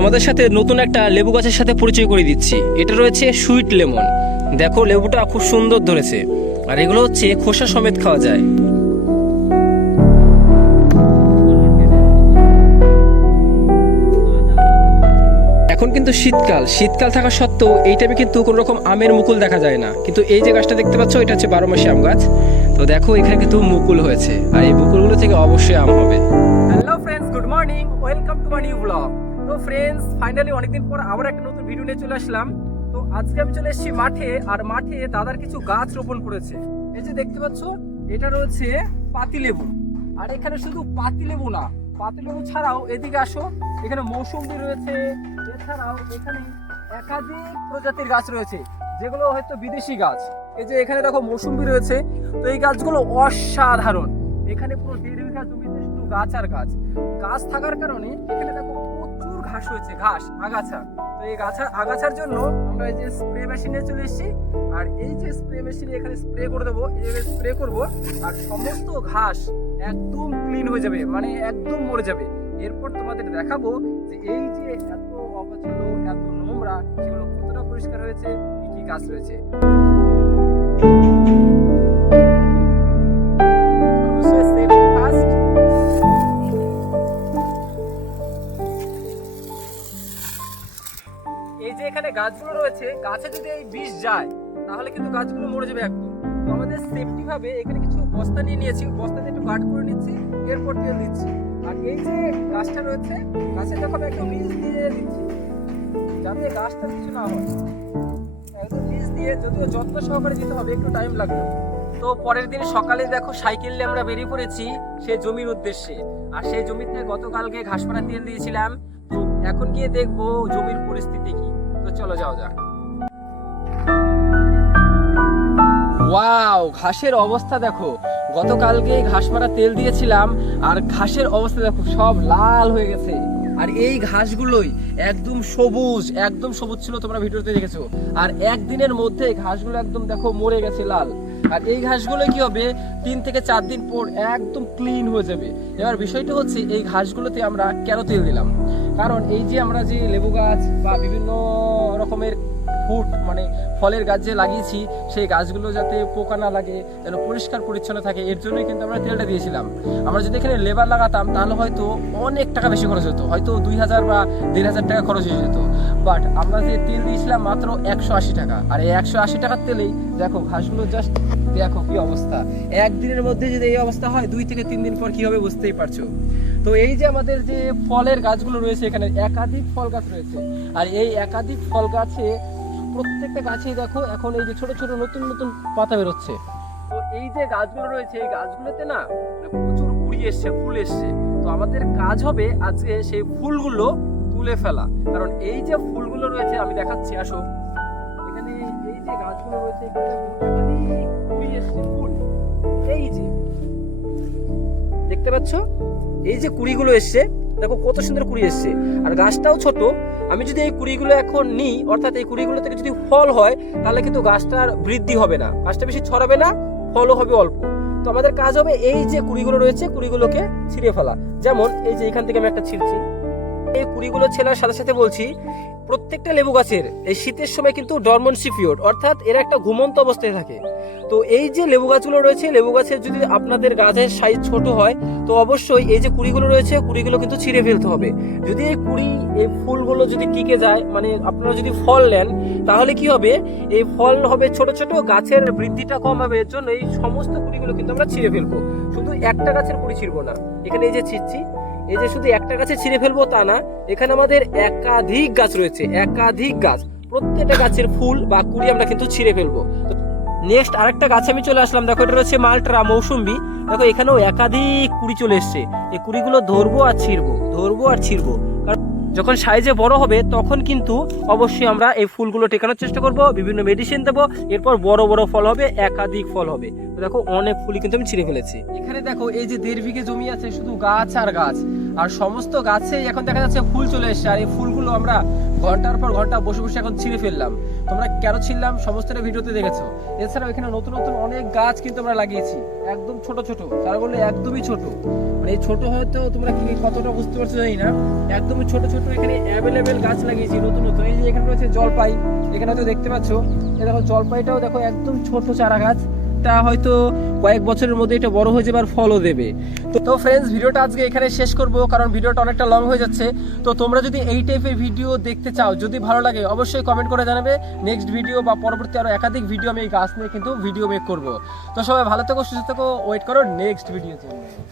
তোমাদের সাথে নতুন একটা লেবু গাছের সাথে পরিচয় করে দিচ্ছি। এটা রয়েছে সুইট লেমন। দেখো, লেবুটা খুব সুন্দর ধরেছে। আর এগুলো হচ্ছে খোসা সমেত খাওয়া যায়। এখন কিন্তু শীতকাল। শীতকাল থাকা সত্ত্বেও এই টাইমে কিন্তু কোনো রকম আমের মুকুল দেখা যায় না। কিন্তু এই যে গাছটা দেখতে পাচ্ছ, এটা হচ্ছে বারো মাসি আম গাছ। তো দেখো, এখানে কিন্তু মুকুল হয়েছে। আর এই মুকুলগুলো থেকে অবশ্যই আম হবে। Hello friends good morning welcome to my new blog friends finally অনেকদিন পর আবার একটা নতুন ভিডিও নিয়ে চলে আসলাম। তো আজকে আমি চলে এসেছি মাঠে, আর মাঠে দাদার কিছু গাছ রোপণ করেছে। এই যে দেখতে পাচ্ছ, এটা রয়েছে পাতিলেবু আর এখানে শুধু পাতিলেবু না পাতিলেবু ছাড়াও এদিকে আসো, এখানে মৌসুম্বি রয়েছে। এছাড়াও এখানে একাধিক প্রজাতির গাছ রয়েছে, যেগুলো হয়তো বিদেশি গাছ। এই যে এখানে দেখো মৌসুম্বি রয়েছে, তো এই গাছগুলো অসাধারণ। এখানে পুরো দেড় বিঘা জমিতে শুধু গাছ আর গাছ। গাছ থাকার কারণে এখানে দেখো প্রচুর ঘাস হয়েছে, ঘাস, আগাছা। তো এই গাছা, আগাছার জন্য আমরা এই যে স্প্রে মেশিনে চলে এসেছি। আর এই যে স্প্রে মেশিনে এখানে স্প্রে করে দেবো এইভাবে স্প্রে করব, আর সমস্ত ঘাস একদম ক্লিন হয়ে যাবে মানে একদম মরে যাবে। এরপর তোমাদের দেখাবো যে এই যে এত অগোছালো, এত নোংরা, সেগুলো কতটা পরিষ্কার হয়েছে, কি কি গাছ রয়েছে। এই যে এখানে গাছগুলো রয়েছে, গাছে যদি এই বিষ যায়, তাহলে কিন্তু গাছগুলো মরে যাবে একদম তো আমাদের সেফটি ভাবে এখানে কিছু বস্তা নিয়ে নিয়েছি। বস্তাতে একটু গার্ড করে নিচ্ছি, এরপর তেল দিচ্ছি। আর এই যে গাছটা রয়েছে, গাছে যখন একটু বীজ দিয়ে দিচ্ছি। যাতে গাছটা কিছু না হয়। একদম বীজ দিয়ে যদিও যত্ন সহকারে দিতে হবে, একটু টাইম লাগবে। তো পরের দিন সকালে দেখো সাইকেল নিয়ে আমরা বেরিয়ে পড়েছি সেই জমির উদ্দেশ্যে। আর সেই জমিতে গতকালকে ঘাসপাড়া তেল দিয়েছিলাম। এখন গিয়ে দেখব জমির পরিস্থিতি কি। তো চলো যাও যাক। ওয়াও, ঘাসের অবস্থা দেখো। গতকালকে ঘাস মারা তেল দিয়েছিলাম, আর ঘাসের অবস্থা দেখো, সব লাল হয়ে গেছে। আর এই ঘাসগুলোই একদম সবুজ একদম সবুজ ছিল, তোমরা ভিডিওতে দেখেছ। আর একদিনের মধ্যে ঘাসগুলো একদম দেখো, মরে গেছে লাল। আর এই ঘাসগুলো কি হবে? তিন থেকে চার দিন পর একদম ক্লিন হয়ে যাবে। এবার বিষয়টা হচ্ছে, এই ঘাসগুলোতে আমরা কেন তেল দিলাম? কারণ এই যে আমরা যে লেবু গাছ বা বিভিন্ন রকমের ফুট মানে ফলের গাছ যে লাগিয়েছি, সেই গাছগুলো যাতে পোকা না লাগে, যেন পরিষ্কার পরিচ্ছন্ন থাকে, এর জন্যই কিন্তু আমরা তেলটা দিয়েছিলাম। আমরা যদি এখানে লেবার লাগাতাম, তাহলে হয়তো অনেক টাকা বেশি খরচ হতো, হয়তো দুই হাজার বা দেড় হাজার টাকা খরচ হয়ে যেত। বাট আমরা যে তেল দিয়েছিলাম মাত্র একশো আশি টাকা, আর এই একশো আশি টাকার তেলেই দেখো ঘাসগুলো জাস্ট দেখো কি অবস্থা। একদিনের মধ্যে যদি এই অবস্থা হয়, দুই থেকে তিন দিন পর কি হবে বুঝতেই পারছ। তো এই যে আমাদের যে ফলের গাছগুলো রয়েছে এখানে, একাধিক ফল গাছ রয়েছে। আর এই একাধিক ফল গাছে প্রত্যেকটা গাছেই দেখো, এখন এই যে ছোট ছোট নতুন নতুন পাতা বেরোচ্ছে। তো এই যে গাছগুলো রয়েছে, এই গাছগুলোতে না প্রচুর কুড়ি এসছে, ফুল এসছে। তো আমাদের কাজ হবে আজকে সেই ফুলগুলো তুলে ফেলা। কারণ এই যে ফুলগুলো রয়েছে, আমি দেখাচ্ছি, আসো। এখানে এই যে গাছগুলো রয়েছে কুড়ি এসছে ফুল। এই যে, দেখতে পাচ্ছ? এই যে কুড়িগুলো এসছে, দেখো কত সুন্দর কুড়ি এসছে। আর গাছটাও ছোট, আমি যদি এই কুড়িগুলো এখন নিই, অর্থাৎ এই কুড়িগুলো থেকে যদি ফল হয়, তাহলে কিন্তু গাছটার বৃদ্ধি হবে না। গাছটা বেশি ছড়াবে না, ফলও হবে অল্প। তো আমাদের কাজ হবে এই যে কুড়িগুলো রয়েছে, কুড়িগুলোকে ছিঁড়ে ফেলা। যেমন এই যে এখান থেকে আমি একটা ছিঁড়ছি। এই কুড়িগুলো ছেলার সাথে সাথে বলছি প্রত্যেকটা লেবু গাছের এই শীতের সময় কিন্তু ডরমন্সি পিরিয়ড অর্থাৎ এরা একটা ঘুমন্ত অবস্থায় থাকে। তো এই যে লেবু গাছগুলো রয়েছে, লেবু গাছের যদি আপনাদের গাছের সাইজ ছোট হয়, তো অবশ্যই এই যে কুড়িগুলো রয়েছে, কুড়িগুলো কিন্তু ছিঁড়ে ফেলতে হবে। যদি এই কুড়ি, এই ফুলগুলো যদি টিকে যায় মানে আপনারা যদি ফল নেন, তাহলে কি হবে? এই ফল হবে ছোট ছোট, গাছের বৃদ্ধিটা কম হবে, এর জন্য এই সমস্ত কুড়িগুলো কিন্তু আমরা ছিঁড়ে ফেলব। শুধু একটা গাছের কুড়ি ছিঁড়বো না। এখানে এই যে ছিঁড়ছি এই যে শুধু একটা গাছে ছিঁড়ে ফেলব তা না, এখানে আমাদের একাধিক গাছ রয়েছে, একাধিক গাছ। প্রত্যেকটা গাছের ফুল বা কুড়ি আমরা কিন্তু ছিঁড়ে ফেলব। নেক্সট আরেকটা গাছে আমি চলে আসলাম, দেখো এটা রয়েছে মালটরা মৌসুম্বি। দেখো এখানেও একাধিক কুড়ি চলে এসছে। এই কুড়িগুলো ধরবো আর ছিঁড়বো, ধরবো আর ছিঁড়বো। কারণ যখন সাইজে বড় হবে, তখন কিন্তু অবশ্যই আমরা এই ফুলগুলো টেকানোর চেষ্টা করব, বিভিন্ন মেডিসিন দেবো, এরপর বড় বড় ফল হবে, একাধিক ফল হবে। দেখো, অনেক ফুলই কিন্তু আমি ছিঁড়ে ফেলেছি। এখানে দেখো, এই যে দেড় বিঘে জমি আছে, শুধু গাছ আর গাছ। আর সমস্ত গাছে এখন দেখা যাচ্ছে ফুল চলে এসছে, আর এই ফুলগুলো আমরা ঘণ্টার পর ঘণ্টা বসে বসে এখন ছিঁড়ে ফেললাম। তোমরা কেন ছিলাম, সমস্তটা ভিডিওতে দেখেছ। এছাড়াও এখানে নতুন নতুন অনেক গাছ কিন্তু আমরা লাগিয়েছি। একদম ছোট ছোট বললে একদমই ছোট। মানে এই ছোট হয়তো তোমরা কি কতটা বুঝতে পারছ জানি না। একদমই ছোট ছোট এখানে অ্যাভেলেবেল গাছ লাগিয়েছি নতুন নতুন। এই যে এখানে রয়েছে জলপাই, এখানে হয়তো দেখতে পাচ্ছ। এই দেখো, জলপাইটাও দেখো একদম ছোট চারা গাছ। তা হয়তো কয়েক বছরের মধ্যে এটা বড় হয়ে যাবে ফলও দেবে। তো ফ্রেন্ডস ভিডিওটা আজকে এখানে শেষ করব, কারণ ভিডিওটা অনেকটা লং হয়ে যাচ্ছে। তো তোমরা যদি এই টাইপের ভিডিও দেখতে চাও, যদি ভালো লাগে, অবশ্যই কমেন্ট করে জানাবে। নেক্সট ভিডিও বা পরবর্তী আরও একাধিক ভিডিও আমি এই গাছ নিয়ে কিন্তু ভিডিও মেক করব। তো সবাই ভালো থেকো, সুস্থ থেকো ওয়েট করো নেক্সট জন্য